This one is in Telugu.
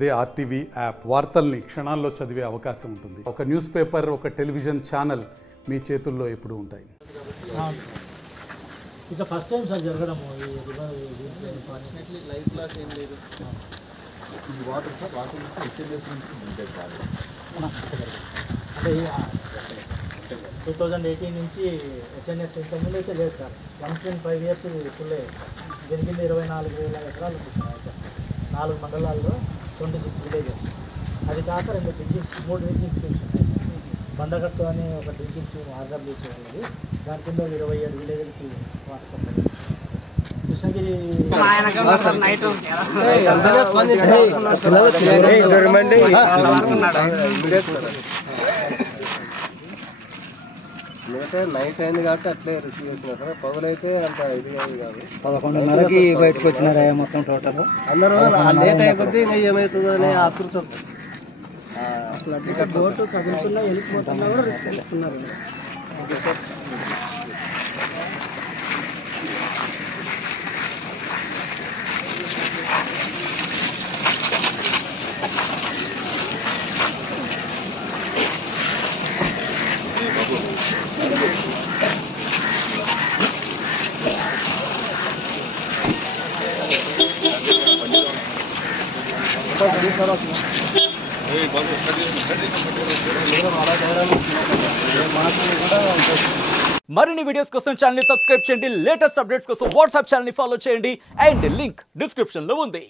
అదే ఆర్టీవీ యాప్ వార్తల్ని క్షణాల్లో చదివే అవకాశం ఉంటుంది. ఒక న్యూస్ పేపర్, ఒక టెలివిజన్ ఛానల్ మీ చేతుల్లో ఎప్పుడూ ఉంటాయి. ఇక ఫస్ట్ టైం సార్ జరగడం లైవ్ క్లాస్ ఏం లేదు. వాటర్ సార్ వాటర్ అంటే 2018 నుంచి హెచ్ఎన్ఎస్ ఇంతకుముందు అయితే లేదు sir. Once in 5 years full sir. దీని కింద 24,000 ఎకరాలు ఉంది సార్. 4 మండలాల్లో 26 విలేజెస్. అది కాక 3 డ్రింకింగ్ స్కీమ్స్ ఉన్నాయి సార్. బండగట్టు అని ఒక డ్రింకింగ్ స్కీమ్ ఆర్డబ్ల్యూసీ వాళ్ళది. దాని కింద 27 విలేజ్లకి వాటర్ సప్లై. కృష్ణగిరి మిగతా నైట్ అయింది కాబట్టి అట్లే రిసీవ్ చేస్తున్నారు. పగులైతే అంత ఇది కాదు. 11:30కి బయటకు వచ్చినారా మొత్తం టోటల్ అందరూ లేట్ అయ్యే కొద్దీ ఇంకా ఏమవుతుందో అనే ఆతృత. బోటు చదువుతున్నా వెళ్ళిపోతున్నా కూడా రిస్క్ తీసుకున్నారు. మరిన్ని వీడియోస్ కోసం ఛానల్ ని సబ్స్క్రైబ్ చేయండి. లేటెస్ట్ అప్డేట్స్ కోసం వాట్సాప్ ఛానల్ ని ఫాలో చేయండి. అండ్ లింక్ డిస్క్రిప్షన్ లో ఉంది.